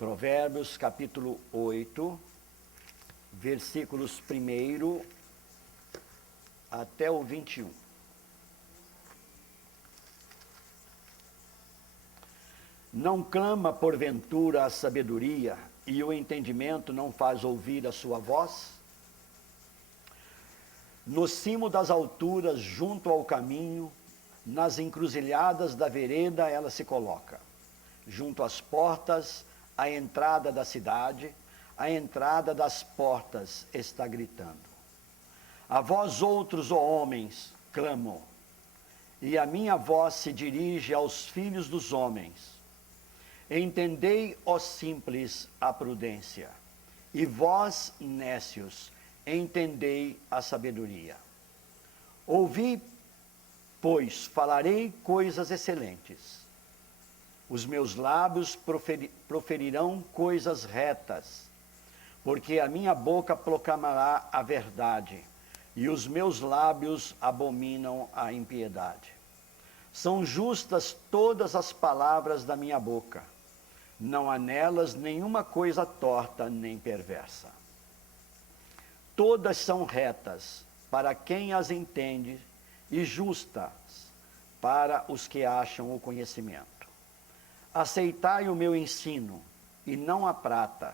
Provérbios capítulo 8, versículos 1 até o 21. Não clama porventura a sabedoria, e o entendimento não faz ouvir a sua voz? No cimo das alturas, junto ao caminho, nas encruzilhadas da vereda ela se coloca. Junto às portas, a entrada da cidade, a entrada das portas está gritando. A vós outros, ó homens, clamo, e a minha voz se dirige aos filhos dos homens. Entendei, ó simples, a prudência, e vós, nécios, entendei a sabedoria. Ouvi, pois falarei coisas excelentes. Os meus lábios proferirão coisas retas, porque a minha boca proclamará a verdade, e os meus lábios abominam a impiedade. São justas todas as palavras da minha boca, não há nelas nenhuma coisa torta nem perversa. Todas são retas para quem as entende, e justas para os que acham o conhecimento. Aceitai o meu ensino, e não a prata,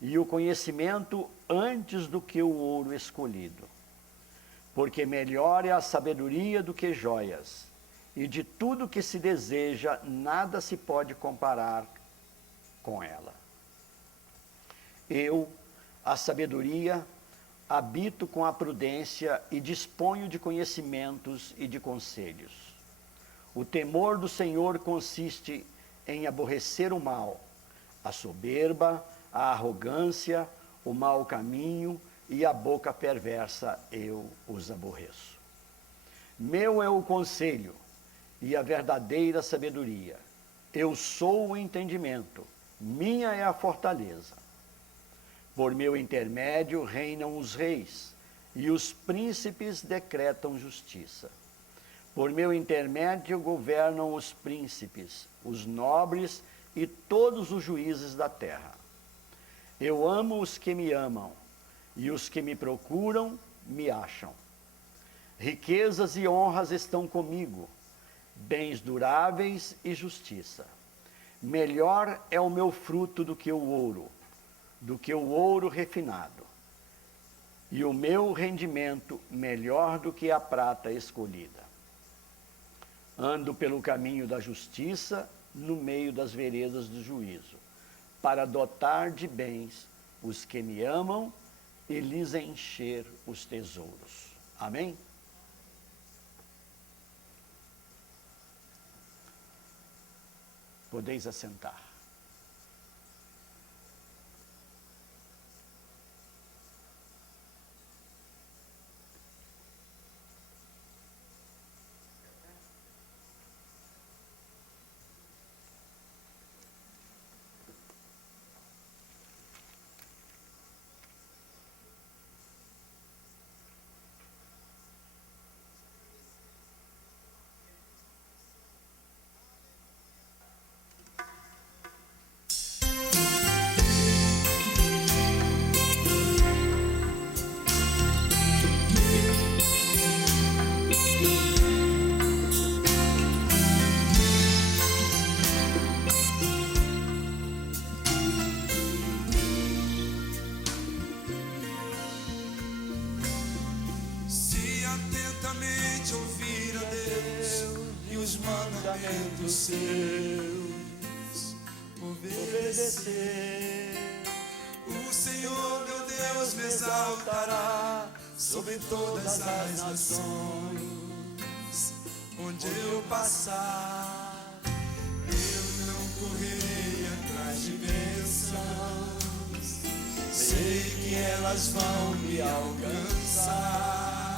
e o conhecimento antes do que o ouro escolhido. Porque melhor é a sabedoria do que joias, e de tudo que se deseja, nada se pode comparar com ela. Eu, a sabedoria, habito com a prudência e disponho de conhecimentos e de conselhos. O temor do Senhor consiste em aborrecer o mal, a soberba, a arrogância, o mau caminho e a boca perversa eu os aborreço. Meu é o conselho e a verdadeira sabedoria. Eu sou o entendimento, minha é a fortaleza. Por meu intermédio reinam os reis, e os príncipes decretam justiça. Por meu intermédio governam os príncipes, os nobres e todos os juízes da terra. Eu amo os que me amam, e os que me procuram me acham. Riquezas e honras estão comigo, bens duráveis e justiça. Melhor é o meu fruto do que o ouro refinado, e o meu rendimento melhor do que a prata escolhida. Ando pelo caminho da justiça, no meio das veredas do juízo, para dotar de bens os que me amam e lhes encher os tesouros. Amém? Podeis assentar. Mandamentos seus obedecer, o Senhor meu Deus me exaltará sobre todas as nações. Onde eu passar, eu não correrei atrás de bênçãos, sei que elas vão me alcançar.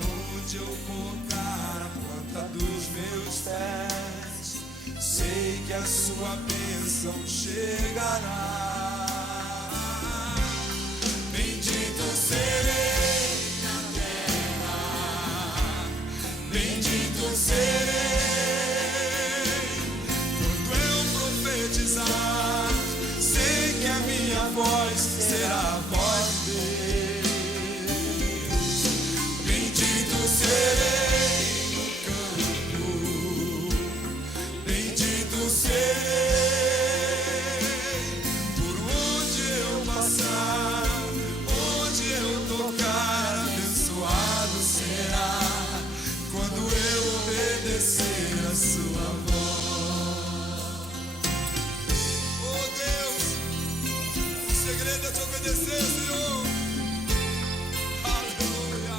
Onde eu colocar a planta dos meus pés, sei que a sua bênção chegará. Bendito serei na terra, bendito serei quando eu profetizar. voz será a voz de Deus. Bendito serei no campo, bendito serei por onde eu passar, onde eu tocar, abençoado será quando eu obedecer a sua voz. Oh Deus, o segredo é te obedecer, Senhor. Aleluia.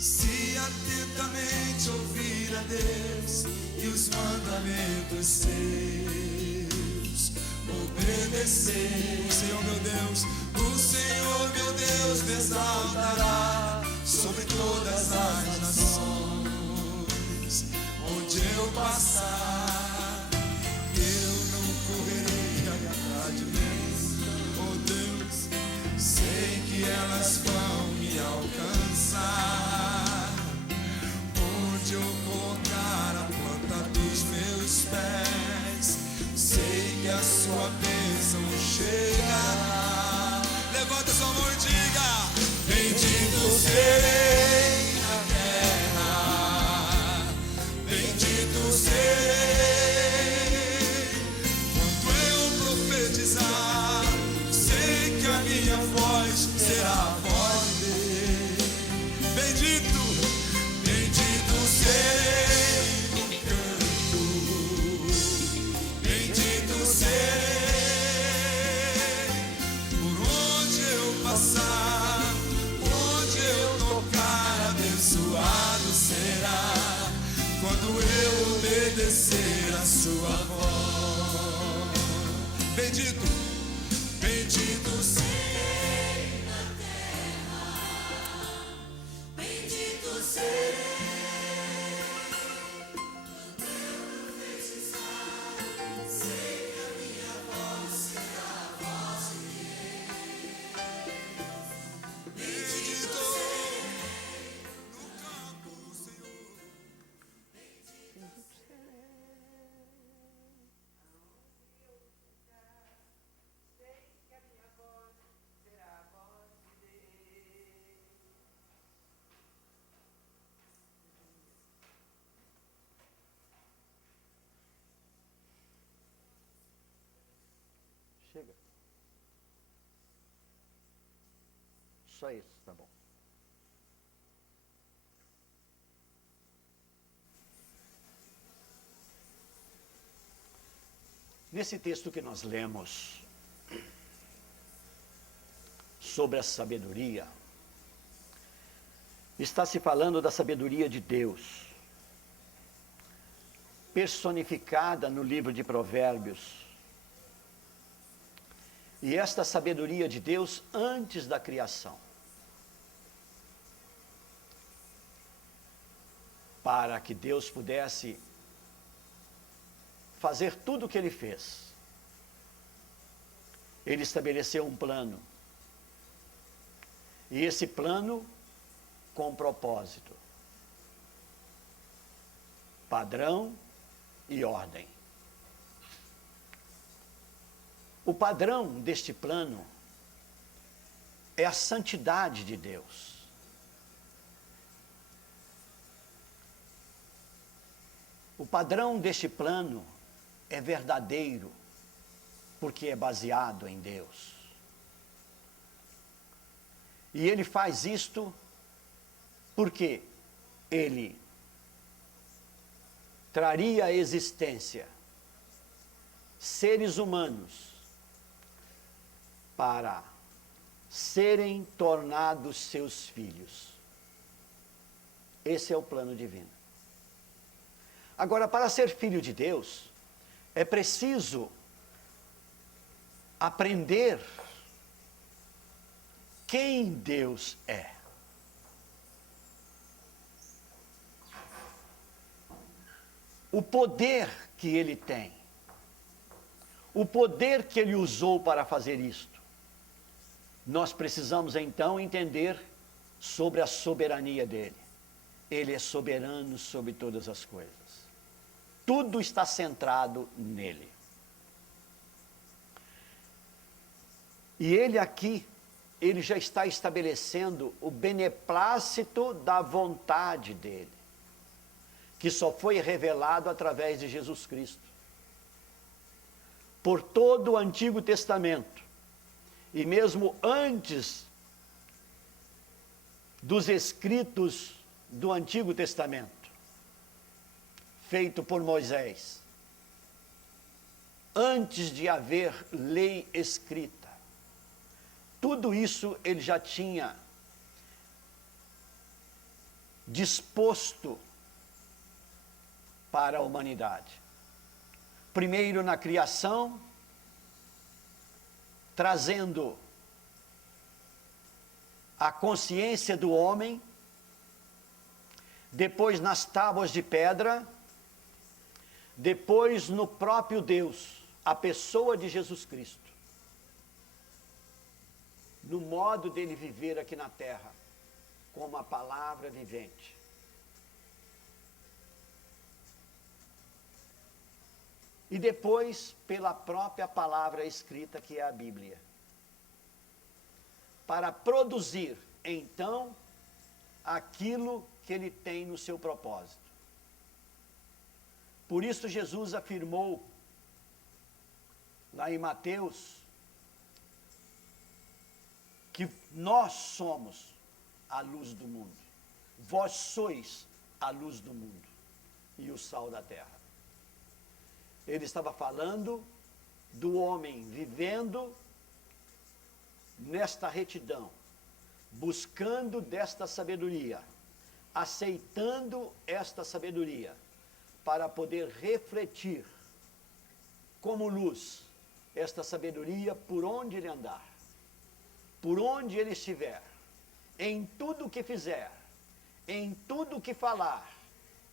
Se atentamente ouvir a Deus e os mandamentos seus, obedecer, Senhor meu Deus, o Senhor meu Deus me exaltará sobre todas as nações. Onde eu passar, eu não correrei atrás de bênçãos. Oh Deus, sei que elas vão me alcançar. Onde eu colocar a planta dos meus pés, sei que a sua bênção chegará. Levanta sua mão e diga: bendito serei na terra, bendito serei. Quando eu profetizar, sei que a minha voz será a voz de Deus. Bendito, bendito serei no campo, bendito serei por onde eu passar, onde eu tocar, abençoado será quando eu obedecer a sua voz. Bendito, bendito serei na terra, bendito serei. Chega. Só isso, tá bom. Nesse texto que nós lemos sobre a sabedoria, está se falando da sabedoria de Deus, personificada no livro de Provérbios. E esta sabedoria de Deus antes da criação, para que Deus pudesse fazer tudo o que Ele fez. Ele estabeleceu um plano, e esse plano com um propósito, padrão e ordem. O padrão deste plano é a santidade de Deus. O padrão deste plano é verdadeiro, porque é baseado em Deus. E Ele faz isto porque Ele traria à existência seres humanos para serem tornados seus filhos. Esse é o plano divino. Agora, para ser filho de Deus, é preciso aprender quem Deus é. O poder que Ele tem. O poder que Ele usou para fazer isto. nós precisamos então entender sobre a soberania dele. Ele é soberano sobre todas as coisas. Tudo está centrado nele. E ele aqui, ele já está estabelecendo o beneplácito da vontade dele, que só foi revelado através de Jesus Cristo. Por todo o Antigo Testamento, e mesmo antes dos escritos do Antigo Testamento, feito por Moisés, antes de haver lei escrita, tudo isso ele já tinha disposto para a humanidade. Primeiro na criação, trazendo a consciência do homem, depois nas tábuas de pedra, depois no próprio Deus, a pessoa de Jesus Cristo, no modo dele viver aqui na terra, como a palavra vivente. E depois pela própria palavra escrita, que é a Bíblia, para produzir então aquilo que ele tem no seu propósito. Por isso Jesus afirmou lá em Mateus que nós somos a luz do mundo. Vós sois a luz do mundo e o sal da terra. Ele estava falando do homem vivendo nesta retidão, buscando desta sabedoria, aceitando esta sabedoria, para poder refletir como luz esta sabedoria por onde ele andar, por onde ele estiver, em tudo o que fizer, em tudo o que falar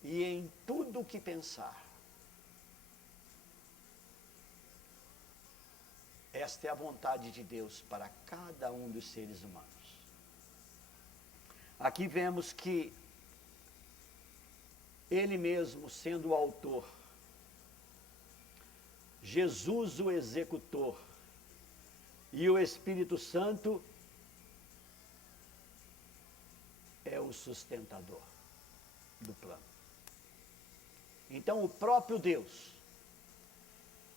e em tudo o que pensar. Esta é a vontade de Deus para cada um dos seres humanos. Aqui vemos que ele mesmo, sendo o autor, Jesus o executor, e o Espírito Santo é o sustentador do plano. Então o próprio Deus,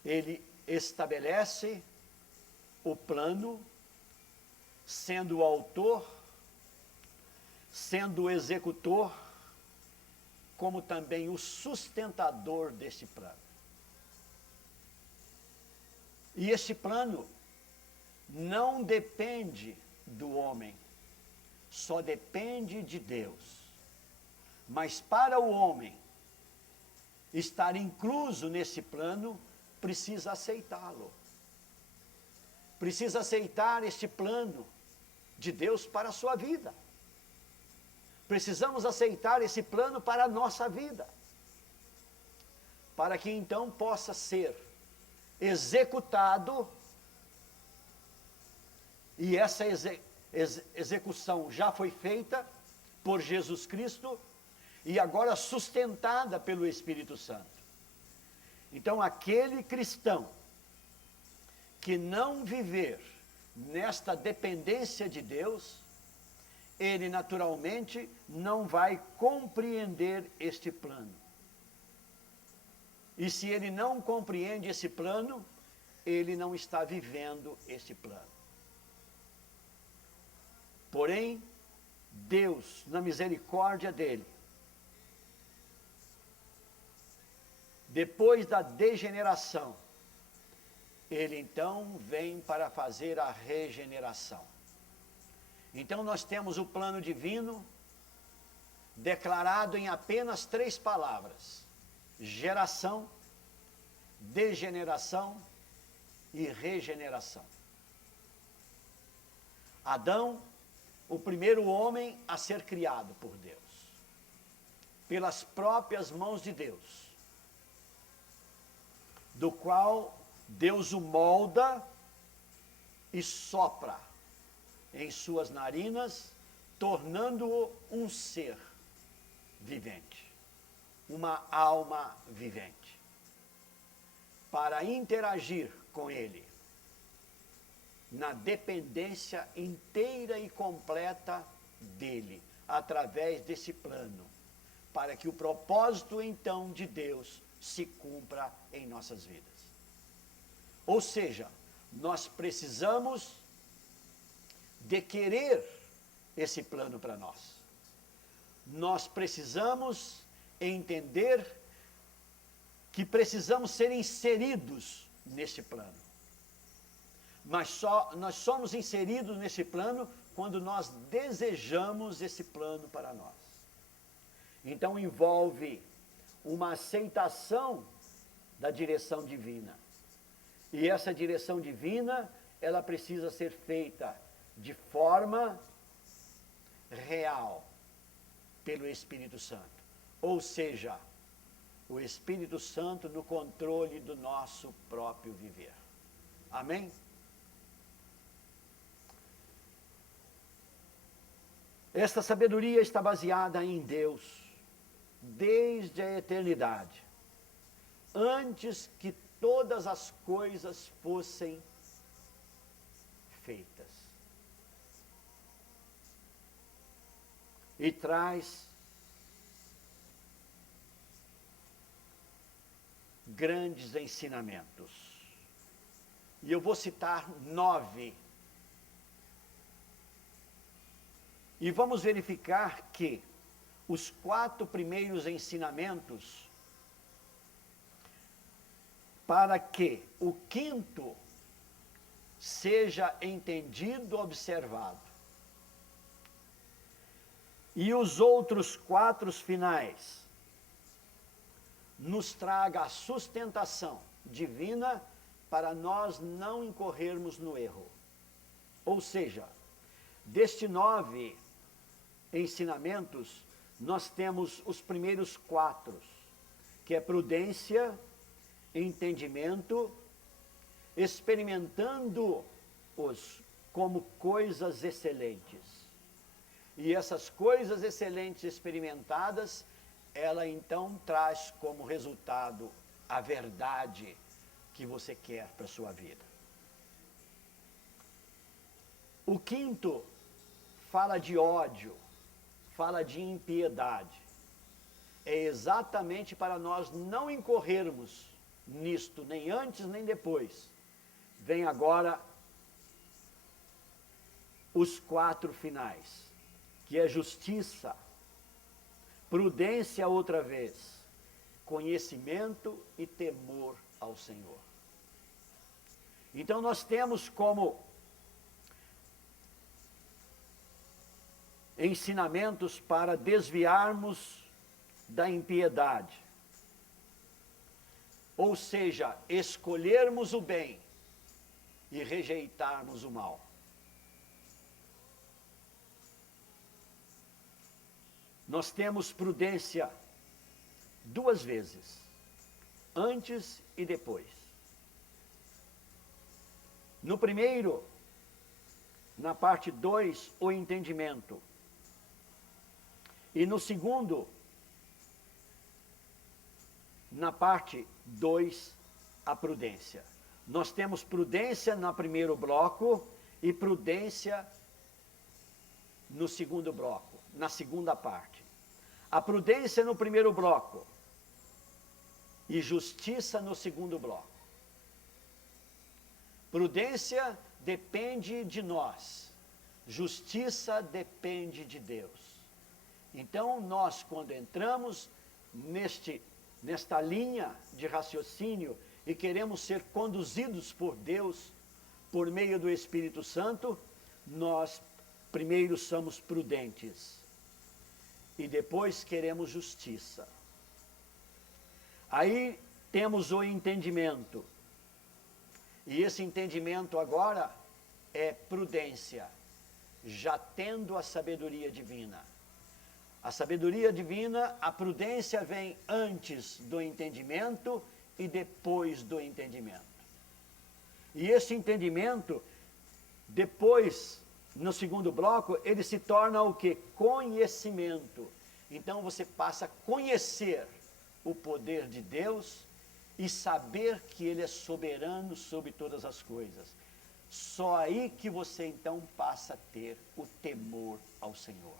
ele estabelece o plano, sendo o autor, sendo o executor, como também o sustentador desse plano. E esse plano não depende do homem, só depende de Deus. Mas para o homem estar incluso nesse plano, precisa aceitá-lo. Precisa aceitar este plano de Deus para a sua vida. Precisamos aceitar esse plano para a nossa vida, para que então possa ser executado, e essa execução já foi feita por Jesus Cristo e agora sustentada pelo Espírito Santo. Então aquele cristão que não viver nesta dependência de Deus, ele naturalmente não vai compreender este plano. E se ele não compreende esse plano, ele não está vivendo este plano. Porém, Deus, na misericórdia dele, depois da degeneração, ele então vem para fazer a regeneração. Então nós temos o plano divino declarado em apenas 3 palavras: geração, degeneração e regeneração. Adão, o primeiro homem a ser criado por Deus, pelas próprias mãos de Deus, do qual Deus o molda e sopra em suas narinas, tornando-o um ser vivente, uma alma vivente, para interagir com ele na dependência inteira e completa dele, através desse plano, para que o propósito então de Deus se cumpra em nossas vidas. Ou seja, nós precisamos de querer esse plano para nós. Nós precisamos entender que precisamos ser inseridos nesse plano. Mas nós somos inseridos nesse plano quando nós desejamos esse plano para nós. Então envolve uma aceitação da direção divina. E essa direção divina, ela precisa ser feita de forma real, pelo Espírito Santo. Ou seja, o Espírito Santo no controle do nosso próprio viver. Amém? Esta sabedoria está baseada em Deus, desde a eternidade, antes que todas as coisas fossem feitas. E traz grandes ensinamentos. E eu vou citar 9. E vamos verificar que os 4 primeiros ensinamentos, para que o 5º seja entendido, observado. E os outros 4 finais nos traga a sustentação divina para nós não incorrermos no erro. Ou seja, deste 9 ensinamentos, nós temos os primeiros 4, que é prudência, entendimento, experimentando-os como coisas excelentes. E essas coisas excelentes experimentadas, ela então traz como resultado a verdade que você quer para a sua vida. O 5º fala de ódio, fala de impiedade. É exatamente para nós não incorrermos nisto, nem antes nem depois. Vem agora os 4 finais, que é justiça, prudência outra vez, conhecimento e temor ao Senhor. Então nós temos como ensinamentos para desviarmos da impiedade. Ou seja, escolhermos o bem e rejeitarmos o mal. Nós temos prudência 2 vezes, antes e depois. No primeiro, na parte 2, o entendimento. E no segundo, na parte 2, a prudência. Nós temos prudência no primeiro bloco e prudência no segundo bloco, na segunda parte. A prudência no primeiro bloco e justiça no segundo bloco. Prudência depende de nós, justiça depende de Deus. Então nós, quando entramos nesta linha de raciocínio e queremos ser conduzidos por Deus, por meio do Espírito Santo, nós primeiro somos prudentes e depois queremos justiça. Aí temos o entendimento, e esse entendimento agora é prudência, já tendo a sabedoria divina. A sabedoria divina, a prudência vem antes do entendimento e depois do entendimento. E esse entendimento, depois no segundo bloco, ele se torna o quê? Conhecimento. Então você passa a conhecer o poder de Deus e saber que Ele é soberano sobre todas as coisas. Só aí que você então passa a ter o temor ao Senhor.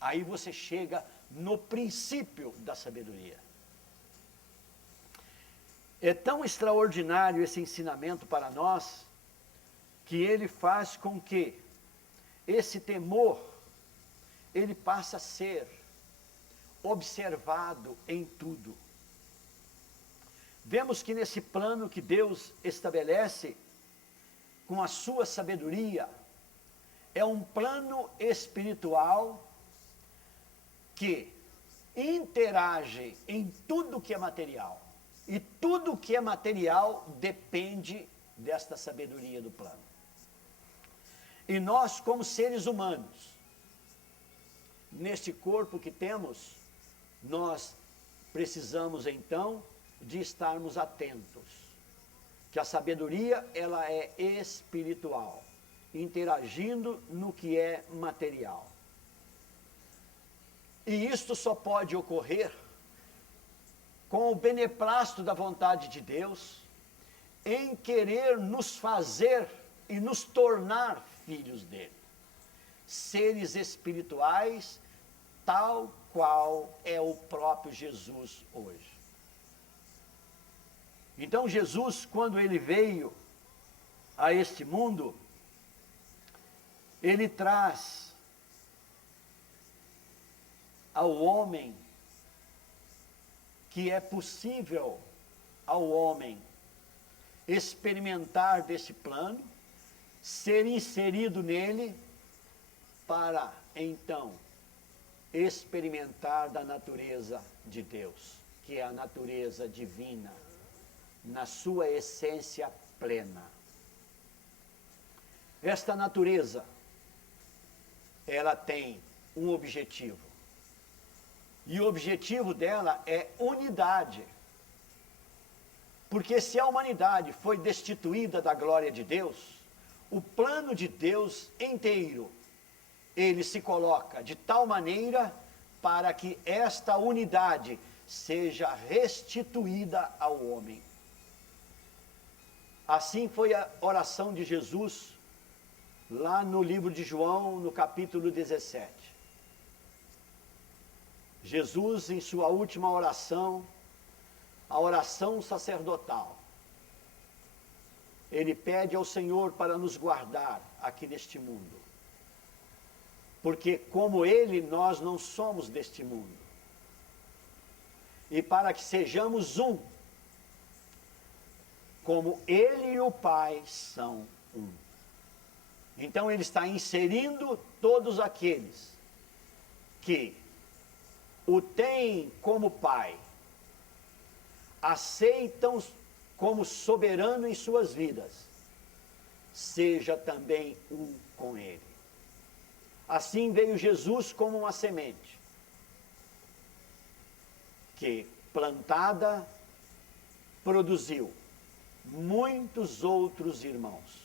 Aí você chega no princípio da sabedoria. É tão extraordinário esse ensinamento para nós, que ele faz com que esse temor, ele passa a ser observado em tudo. Vemos que nesse plano que Deus estabelece, com a sua sabedoria, é um plano espiritual que interage em tudo que é material. E tudo que é material depende desta sabedoria do plano. E nós, como seres humanos, neste corpo que temos, nós precisamos então de estarmos atentos, que a sabedoria ela é espiritual, interagindo no que é material. E isto só pode ocorrer com o beneplácito da vontade de Deus, em querer nos fazer e nos tornar filhos dele, seres espirituais, tal qual é o próprio Jesus hoje. Então Jesus, quando ele veio a este mundo, ele traz ao homem que é possível ao homem experimentar desse plano, ser inserido nele, para então experimentar da natureza de Deus, que é a natureza divina, na sua essência plena. Esta natureza, ela tem um objetivo. E o objetivo dela é unidade. Porque se a humanidade foi destituída da glória de Deus, o plano de Deus inteiro, ele se coloca de tal maneira para que esta unidade seja restituída ao homem. Assim foi a oração de Jesus, lá no livro de João, no capítulo 17. Jesus, em sua última oração, a oração sacerdotal, ele pede ao Senhor para nos guardar aqui neste mundo. Porque como ele, nós não somos deste mundo. E para que sejamos um, como ele e o Pai são um. Então ele está inserindo todos aqueles que o têm como Pai, aceitam como soberano em suas vidas, seja também um com ele. Assim veio Jesus como uma semente, que plantada, produziu muitos outros irmãos,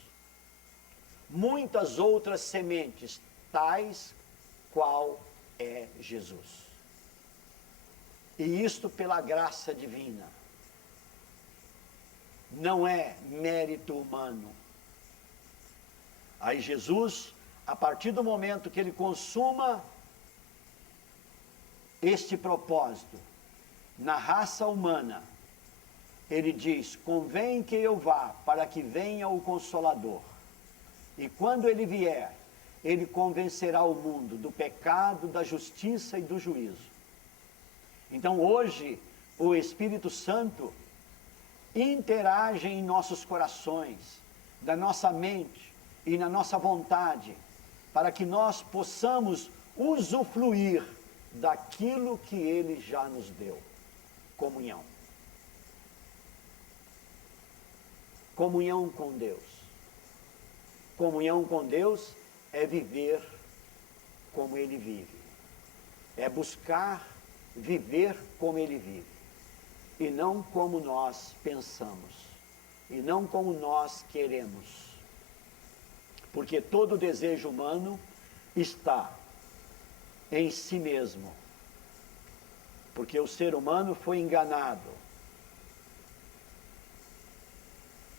muitas outras sementes, tais qual é Jesus. E isto pela graça divina, não é mérito humano. Aí Jesus, a partir do momento que ele consuma este propósito na raça humana, ele diz: convém que eu vá, para que venha o Consolador. E quando ele vier, ele convencerá o mundo do pecado, da justiça e do juízo. Então hoje, o Espírito Santo interage em nossos corações, da nossa mente e na nossa vontade, para que nós possamos usufruir daquilo que ele já nos deu. Comunhão. Comunhão com Deus. Comunhão com Deus é viver como ele vive. É buscar viver como ele vive. E não como nós pensamos. E não como nós queremos. Porque todo desejo humano está em si mesmo. Porque o ser humano foi enganado.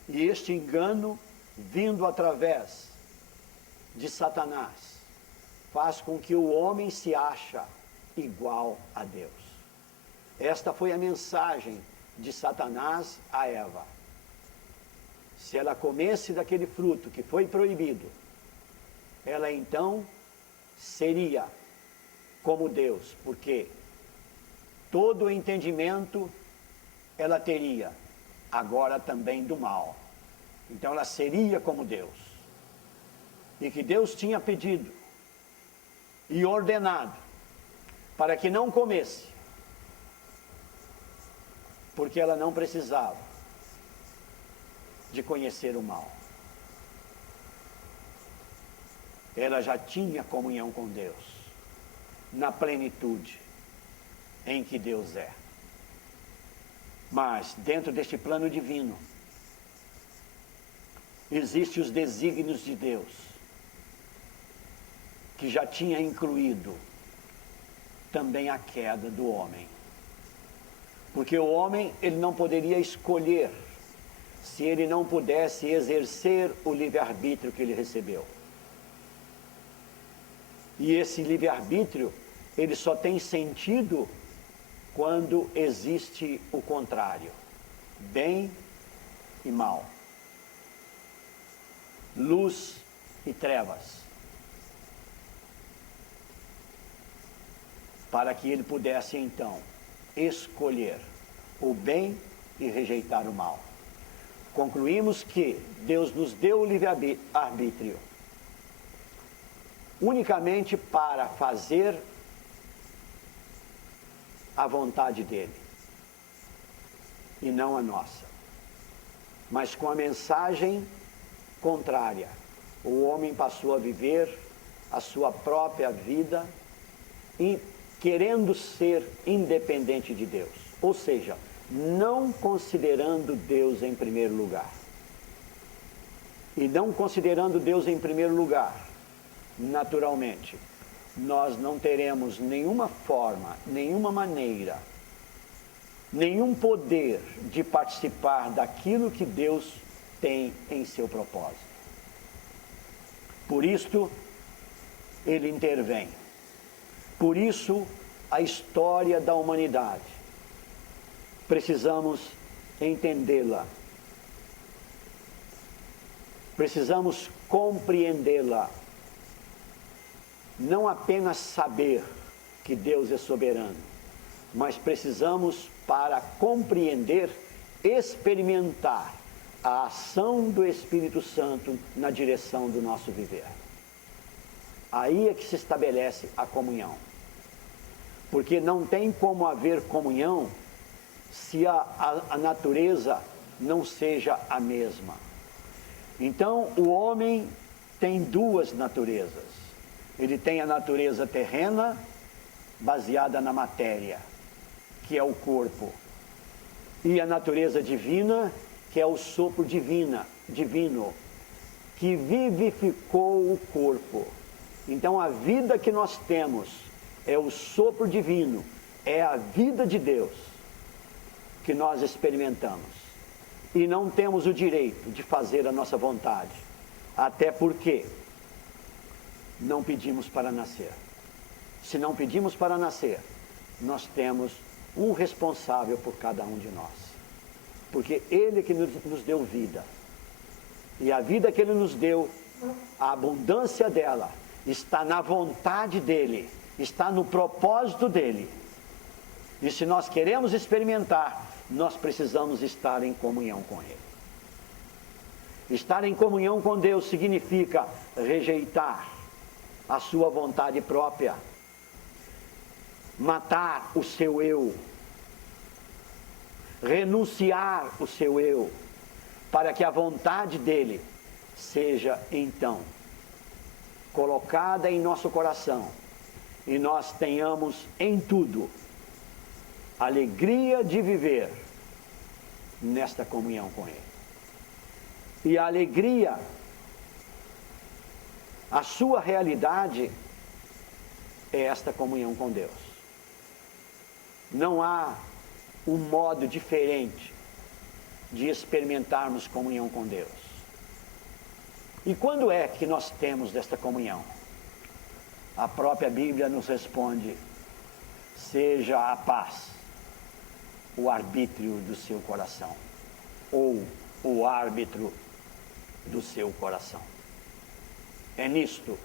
E este engano, vindo através de Satanás, faz com que o homem se ache igual a Deus. Esta foi a mensagem de Satanás a Eva. Se ela comesse daquele fruto que foi proibido, ela então seria como Deus, porque todo o entendimento ela teria, agora também do mal. Então ela seria como Deus. E que Deus tinha pedido e ordenado para que não comesse, porque ela não precisava de conhecer o mal. Ela já tinha comunhão com Deus, na plenitude em que Deus é. Mas, dentro deste plano divino, existem os desígnios de Deus, que já tinha incluído também a queda do homem. Porque o homem, ele não poderia escolher se ele não pudesse exercer o livre-arbítrio que ele recebeu. E esse livre-arbítrio, ele só tem sentido quando existe o contrário, bem e mal, luz e trevas, para que ele pudesse então escolher o bem e rejeitar o mal. Concluímos que Deus nos deu o livre-arbítrio unicamente para fazer a vontade dele e não a nossa. Mas com a mensagem contrária, o homem passou a viver a sua própria vida e querendo ser independente de Deus, ou seja, não considerando Deus em primeiro lugar. E não considerando Deus em primeiro lugar, naturalmente, nós não teremos nenhuma forma, nenhuma maneira, nenhum poder de participar daquilo que Deus tem em seu propósito. Por isto, ele intervém. Por isso, a história da humanidade, precisamos entendê-la. Precisamos compreendê-la. Não apenas saber que Deus é soberano, mas precisamos, para compreender, experimentar a ação do Espírito Santo na direção do nosso viver. Aí é que se estabelece a comunhão. Porque não tem como haver comunhão se a natureza não seja a mesma. Então, o homem tem duas naturezas. Ele tem a natureza terrena, baseada na matéria, que é o corpo. E a natureza divina, que é o sopro divino, que vivificou o corpo. Então, a vida que nós temos é o sopro divino, é a vida de Deus que nós experimentamos. E não temos o direito de fazer a nossa vontade, até porque não pedimos para nascer. Se não pedimos para nascer, nós temos um responsável por cada um de nós. Porque Ele que nos deu vida. E a vida que Ele nos deu, a abundância dela, está na vontade dEle, está no propósito dEle. E se nós queremos experimentar, nós precisamos estar em comunhão com Ele. Estar em comunhão com Deus significa rejeitar a sua vontade própria, matar o seu eu, renunciar o seu eu, para que a vontade dele seja então colocada em nosso coração e nós tenhamos em tudo alegria de viver nesta comunhão com Ele. E a alegria A sua realidade é esta comunhão com Deus. Não há um modo diferente de experimentarmos comunhão com Deus. E quando é que nós temos desta comunhão? A própria Bíblia nos responde: seja a paz o arbítrio do seu coração, ou o árbitro do seu coração. É nisto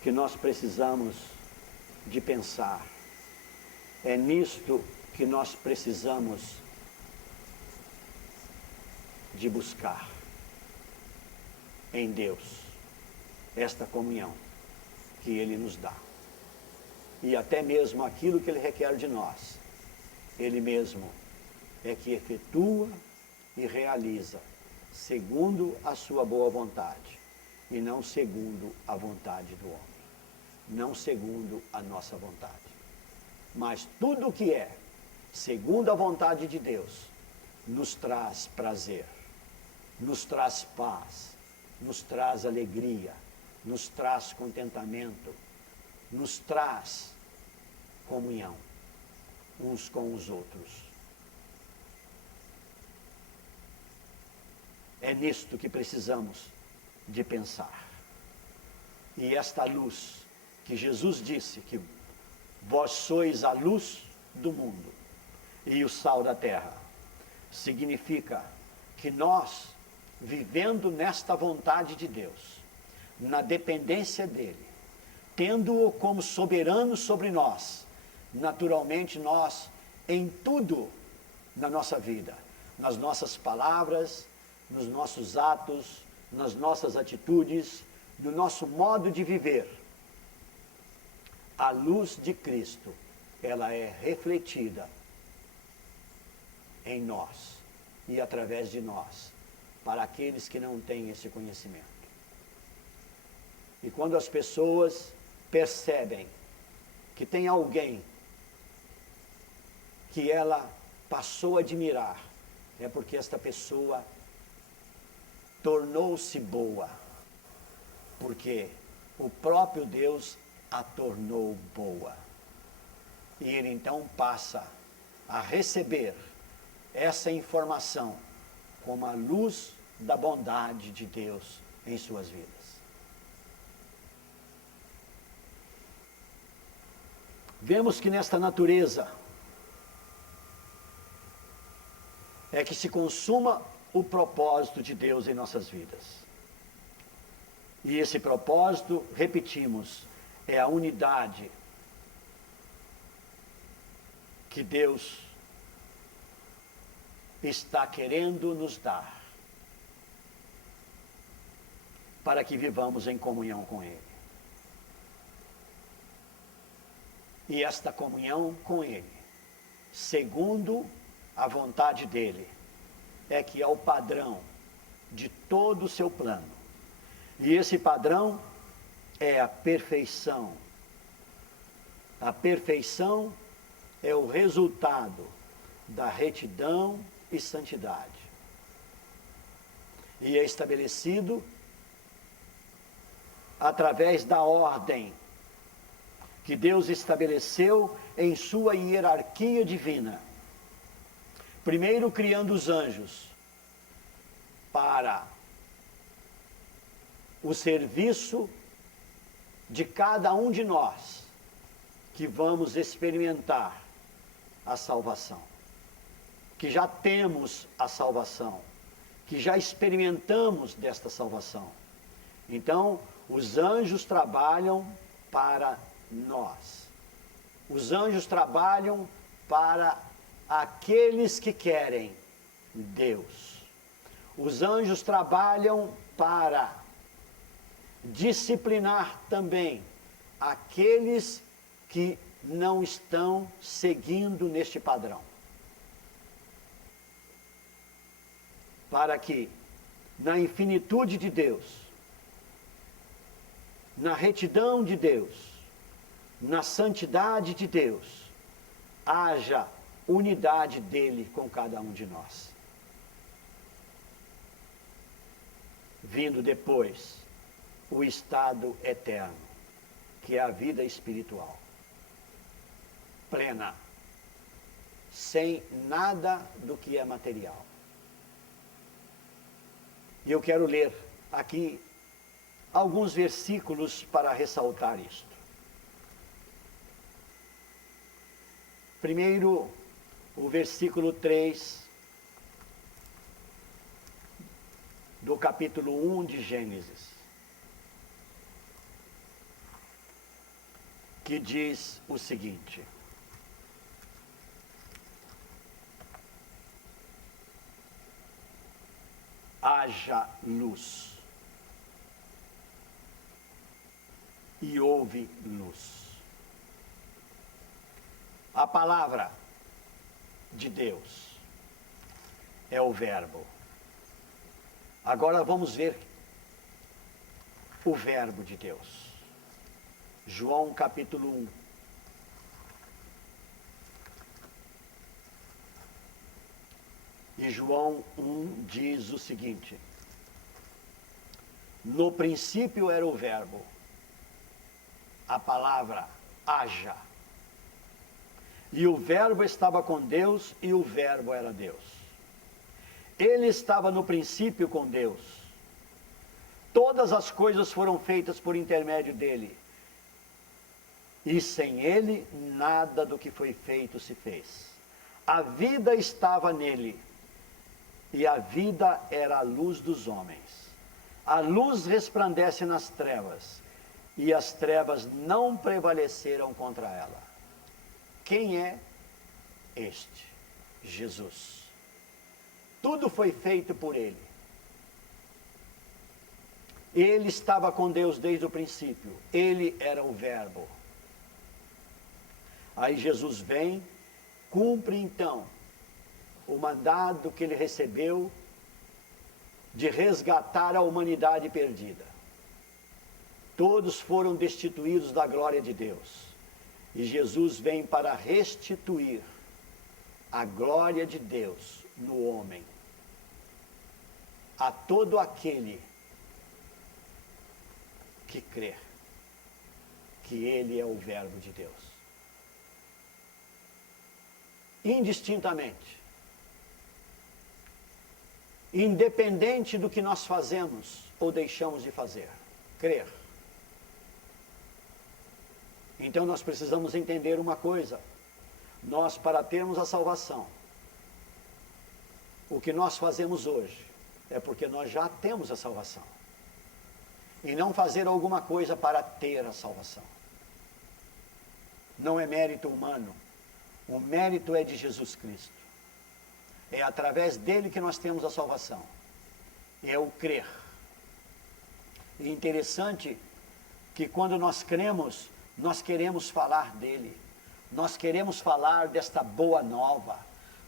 que nós precisamos de pensar. É nisto que nós precisamos de buscar em Deus esta comunhão que Ele nos dá. E até mesmo aquilo que Ele requer de nós, Ele mesmo é que efetua e realiza segundo a sua boa vontade, e não segundo a vontade do homem, não segundo a nossa vontade. Mas tudo o que é segundo a vontade de Deus nos traz prazer, nos traz paz, nos traz alegria, nos traz contentamento, nos traz comunhão uns com os outros. É nisto que precisamos de pensar. E esta luz que Jesus disse que vós sois a luz do mundo e o sal da terra, significa que nós, vivendo nesta vontade de Deus, na dependência dele, tendo-o como soberano sobre nós, naturalmente nós, em tudo na nossa vida, nas nossas palavras, nos nossos atos, nas nossas atitudes, no nosso modo de viver, a luz de Cristo, ela é refletida em nós e através de nós, para aqueles que não têm esse conhecimento. E quando as pessoas percebem que tem alguém que ela passou a admirar, é porque esta pessoa tornou-se boa, porque o próprio Deus a tornou boa. E ele então passa a receber essa informação como a luz da bondade de Deus em suas vidas. Vemos que nesta natureza é que se consuma o propósito de Deus em nossas vidas. E esse propósito, repetimos, é a unidade que Deus está querendo nos dar para que vivamos em comunhão com Ele. E esta comunhão com Ele, segundo a vontade dEle, é que é o padrão de todo o seu plano. E esse padrão é a perfeição. A perfeição é o resultado da retidão e santidade. E é estabelecido através da ordem que Deus estabeleceu em sua hierarquia divina. Primeiro criando os anjos para o serviço de cada um de nós que vamos experimentar a salvação, que já temos a salvação, que já experimentamos desta salvação. Então, os anjos trabalham para nós. Os anjos trabalham para aqueles que querem Deus. Os anjos trabalham para disciplinar também aqueles que não estão seguindo neste padrão. Para que, na infinitude de Deus, na retidão de Deus, na santidade de Deus, haja unidade dele com cada um de nós. Vindo depois o estado eterno, que é a vida espiritual, plena, sem nada do que é material. E eu quero ler aqui alguns versículos para ressaltar isto. Primeiro, o versículo 3 do capítulo 1 de Gênesis, que diz o seguinte: haja luz, e houve luz. A palavra de Deus é o verbo. Agora vamos ver o verbo de Deus. João capítulo 1. E João 1 diz o seguinte: no princípio era o verbo, a palavra haja. E o verbo estava com Deus, e o verbo era Deus. Ele estava no princípio com Deus. Todas as coisas foram feitas por intermédio dele. E sem ele, nada do que foi feito se fez. A vida estava nele, e a vida era a luz dos homens. A luz resplandece nas trevas, e as trevas não prevaleceram contra ela. Quem é este? Jesus. Tudo foi feito por ele. Ele estava com Deus desde o princípio. Ele era o verbo. Aí Jesus vem, cumpre então o mandado que ele recebeu de resgatar a humanidade perdida. Todos foram destituídos da glória de Deus. E Jesus vem para restituir a glória de Deus no homem, a todo aquele que crê que ele é o verbo de Deus. Indistintamente, independente do que nós fazemos ou deixamos de fazer, crer. Então nós precisamos entender uma coisa: nós, para termos a salvação, o que nós fazemos hoje é porque nós já temos a salvação, e não fazer alguma coisa para ter a salvação. Não é mérito humano, o mérito é de Jesus Cristo. É através dele que nós temos a salvação, é o crer. E interessante que quando nós cremos, nós queremos falar dele, nós queremos falar desta boa nova,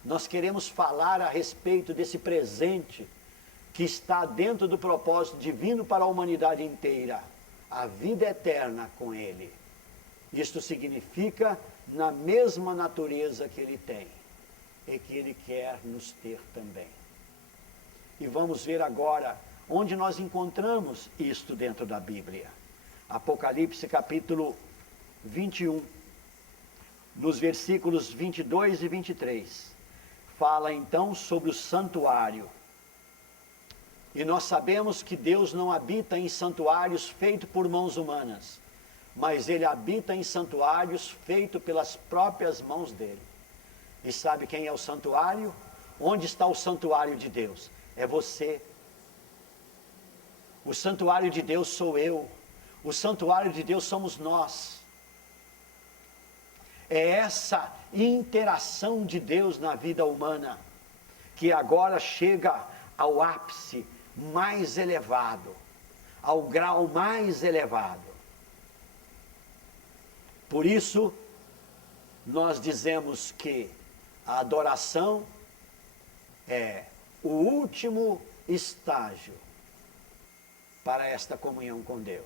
nós queremos falar a respeito desse presente que está dentro do propósito divino para a humanidade inteira, a vida eterna com ele. Isto significa na mesma natureza que ele tem e que ele quer nos ter também. E vamos ver agora onde nós encontramos isto dentro da Bíblia. Apocalipse capítulo 21, nos versículos 22 e 23, fala então sobre o santuário. E nós sabemos que Deus não habita em santuários feitos por mãos humanas, mas ele habita em santuários feitos pelas próprias mãos dele. E sabe quem é o santuário? Onde está o santuário de Deus? É você. O santuário de Deus sou eu. O santuário de Deus somos nós. É essa interação de Deus na vida humana que agora chega ao ápice mais elevado, ao grau mais elevado. Por isso, nós dizemos que a adoração é o último estágio para esta comunhão com Deus.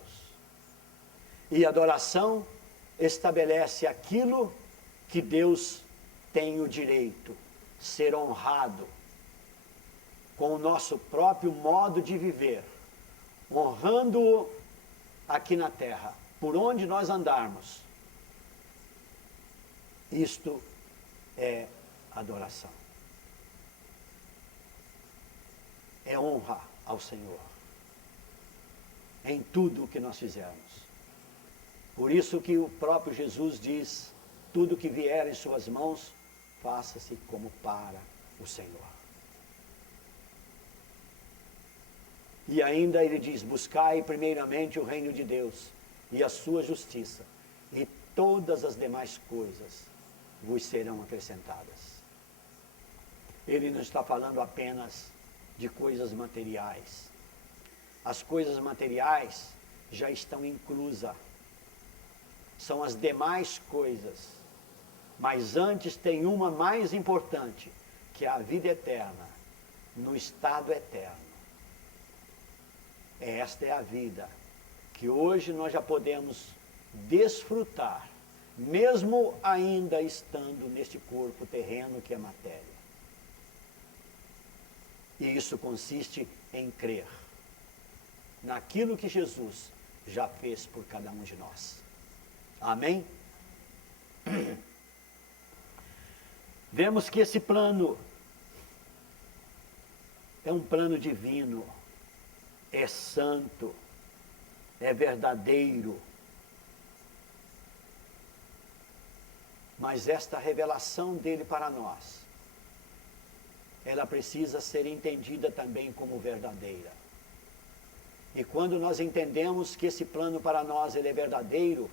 E a adoração estabelece aquilo que Deus tem o direito, ser honrado com o nosso próprio modo de viver, honrando-o aqui na terra, por onde nós andarmos, isto é adoração. É honra ao Senhor em tudo o que nós fizermos. Por isso que o próprio Jesus diz, tudo que vier em suas mãos, faça-se como para o Senhor. E ainda ele diz, buscai primeiramente o reino de Deus e a sua justiça, e todas as demais coisas vos serão acrescentadas. Ele não está falando apenas de coisas materiais. As coisas materiais já estão inclusas. São as demais coisas. Mas antes tem uma mais importante, que é a vida eterna, no estado eterno. Esta é a vida que hoje nós já podemos desfrutar, mesmo ainda estando neste corpo terreno que é matéria. E isso consiste em crer naquilo que Jesus já fez por cada um de nós. Amém? Vemos que esse plano é um plano divino, é santo, é verdadeiro. Mas esta revelação dele para nós, ela precisa ser entendida também como verdadeira. E quando nós entendemos que esse plano para nós ele é verdadeiro,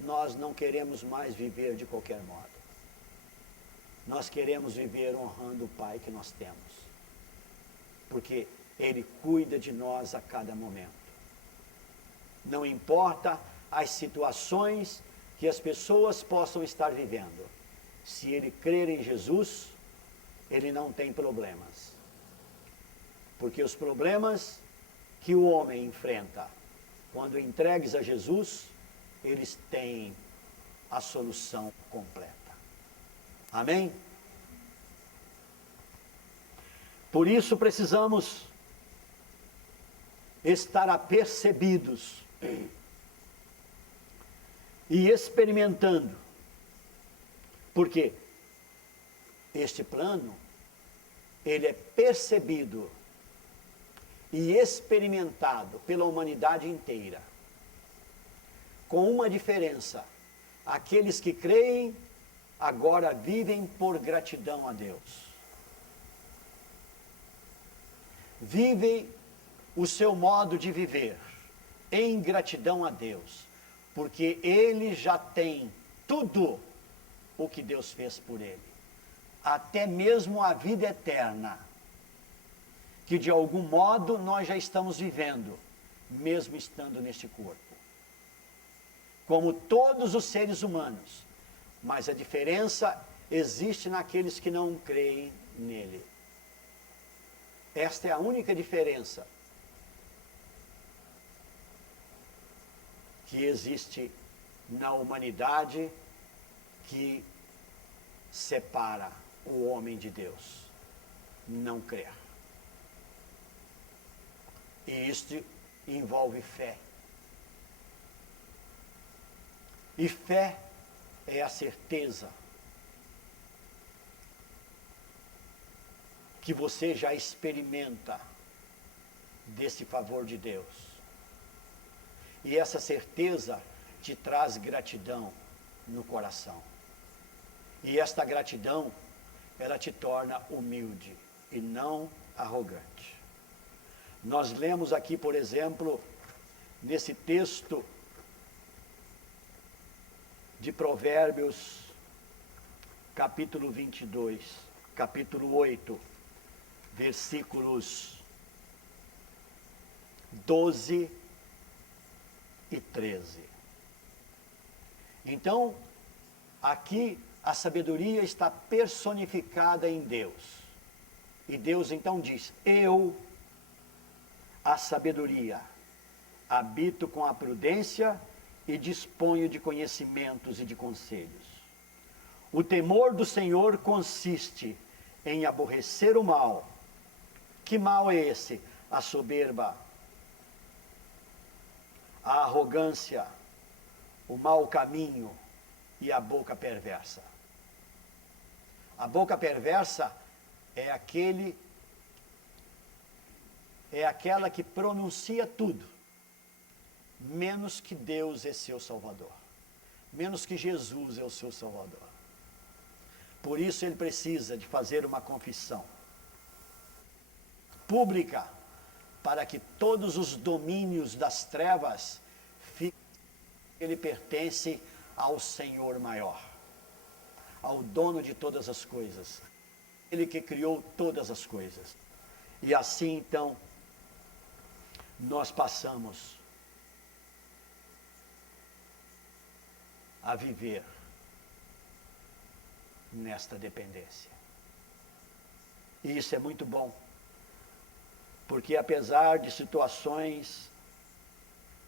nós não queremos mais viver de qualquer modo. Nós queremos viver honrando o Pai que nós temos. Porque Ele cuida de nós a cada momento. Não importa as situações que as pessoas possam estar vivendo. Se ele crer em Jesus, ele não tem problemas. Porque os problemas que o homem enfrenta, quando entregues a Jesus, eles têm a solução completa. Amém? Por isso precisamos estar apercebidos e experimentando. Porque este plano, ele é percebido e experimentado pela humanidade inteira. Com uma diferença: aqueles que creem agora vivem por gratidão a Deus. Vivem o seu modo de viver em gratidão a Deus, porque ele já tem tudo o que Deus fez por ele, até mesmo a vida eterna, que de algum modo nós já estamos vivendo, mesmo estando neste corpo, como todos os seres humanos, mas a diferença existe naqueles que não creem nele. Esta é a única diferença que existe na humanidade que separa o homem de Deus: não crer. E isto envolve fé. E fé é a certeza que você já experimenta desse favor de Deus. E essa certeza te traz gratidão no coração. E esta gratidão, ela te torna humilde e não arrogante. Nós lemos aqui, por exemplo, nesse texto de Provérbios, capítulo 22, capítulo 8, versículos 12 e 13. Então, aqui a sabedoria está personificada em Deus. E Deus então diz: eu, a sabedoria, habito com a prudência e disponho de conhecimentos e de conselhos. O temor do Senhor consiste em aborrecer o mal. Que mal é esse? A soberba, a arrogância, o mau caminho e a boca perversa. A boca perversa é aquela que pronuncia tudo, menos que Deus é seu Salvador, menos que Jesus é o seu Salvador. Por isso ele precisa de fazer uma confissão pública, para que todos os domínios das trevas fiquem. Ele pertence ao Senhor maior, ao dono de todas as coisas, ele que criou todas as coisas. E assim então nós passamos a viver nesta dependência. E isso é muito bom, porque apesar de situações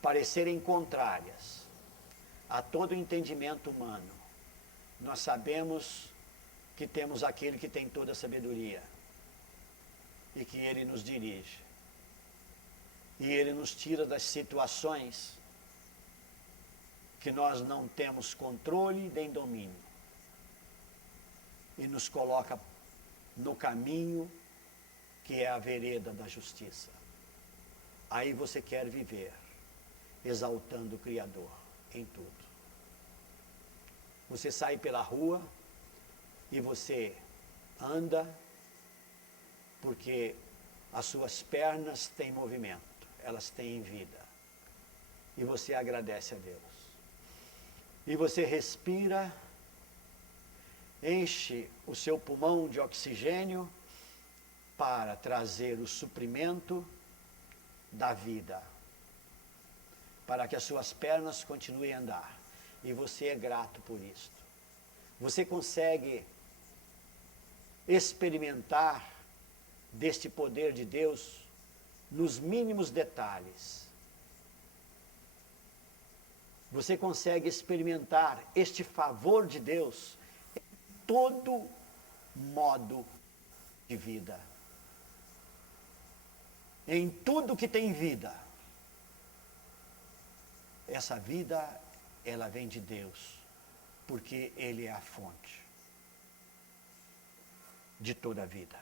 parecerem contrárias a todo entendimento humano, nós sabemos que temos aquele que tem toda a sabedoria e que ele nos dirige. E ele nos tira das situações que nós não temos controle nem domínio, e nos coloca no caminho que é a vereda da justiça. Aí você quer viver exaltando o Criador em tudo. Você sai pela rua e você anda porque as suas pernas têm movimento, elas têm vida. E você agradece a Deus. E você respira, enche o seu pulmão de oxigênio para trazer o suprimento da vida, para que as suas pernas continuem a andar. E você é grato por isto. Você consegue experimentar deste poder de Deus nos mínimos detalhes. Você consegue experimentar este favor de Deus em todo modo de vida. Em tudo que tem vida. Essa vida, ela vem de Deus, porque Ele é a fonte de toda a vida.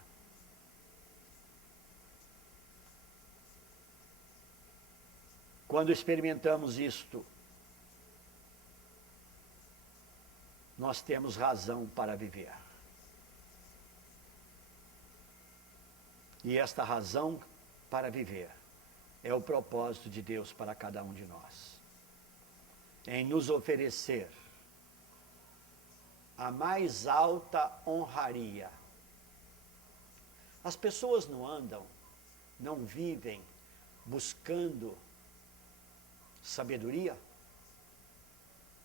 Quando experimentamos isto, nós temos razão para viver. E esta razão para viver é o propósito de Deus para cada um de nós, em nos oferecer a mais alta honraria. As pessoas não andam, não vivem buscando sabedoria,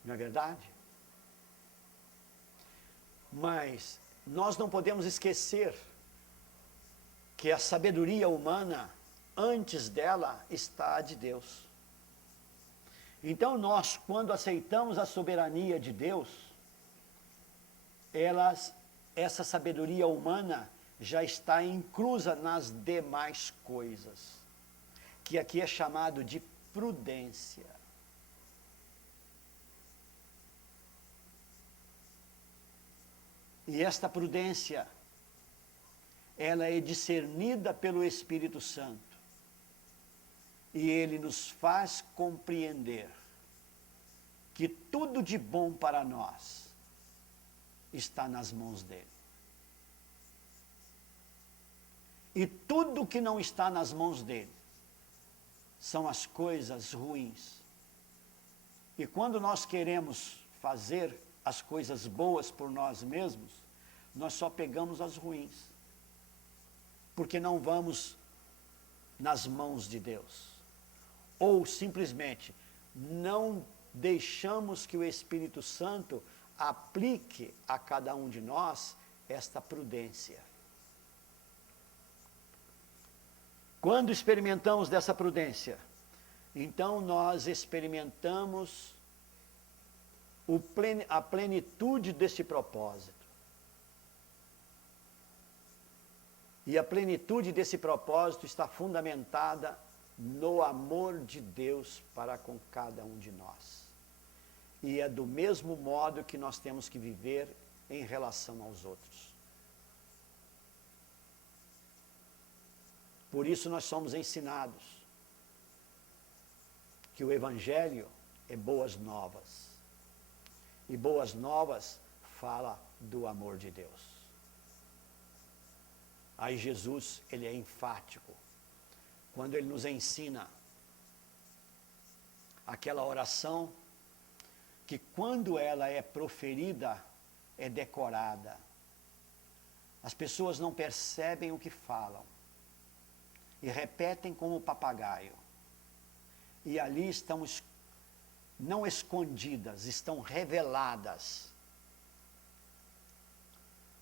não é verdade? Mas nós não podemos esquecer que a sabedoria humana, antes dela, está a de Deus. Então nós, quando aceitamos a soberania de Deus, essa sabedoria humana já está inclusa nas demais coisas, que aqui é chamado de prudência. E esta prudência, ela é discernida pelo Espírito Santo. E ele nos faz compreender que tudo de bom para nós está nas mãos dele. E tudo que não está nas mãos dele são as coisas ruins. E quando nós queremos fazer as coisas boas por nós mesmos, nós só pegamos as ruins, porque não vamos nas mãos de Deus. Ou simplesmente não deixamos que o Espírito Santo aplique a cada um de nós esta prudência. Quando experimentamos dessa prudência, então nós experimentamos a plenitude deste propósito. E a plenitude desse propósito está fundamentada no amor de Deus para com cada um de nós. E é do mesmo modo que nós temos que viver em relação aos outros. Por isso nós somos ensinados que o Evangelho é boas novas. E boas novas fala do amor de Deus. Aí Jesus, ele é enfático quando ele nos ensina aquela oração que quando ela é proferida, é decorada. As pessoas não percebem o que falam e repetem como papagaio. E ali estão não escondidas, estão reveladas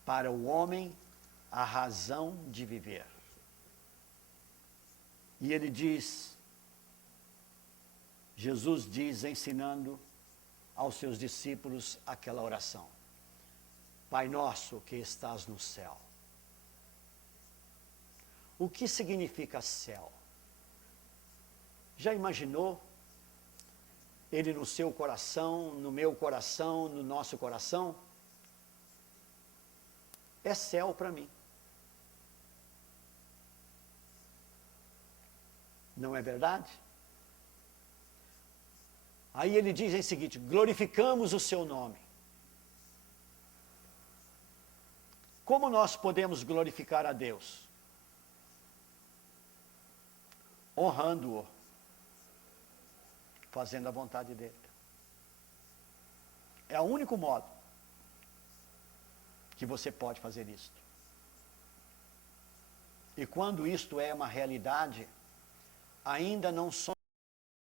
para o homem a razão de viver. E ele diz, Jesus diz, ensinando aos seus discípulos aquela oração: Pai nosso que estás no céu. O que significa céu? Já imaginou ele no seu coração, no meu coração, no nosso coração? É céu para mim. Não é verdade? Aí ele diz em seguinte: glorificamos o seu nome. Como nós podemos glorificar a Deus? Honrando-o, fazendo a vontade dele. É o único modo que você pode fazer isto. E quando isto é uma realidade, ainda não somos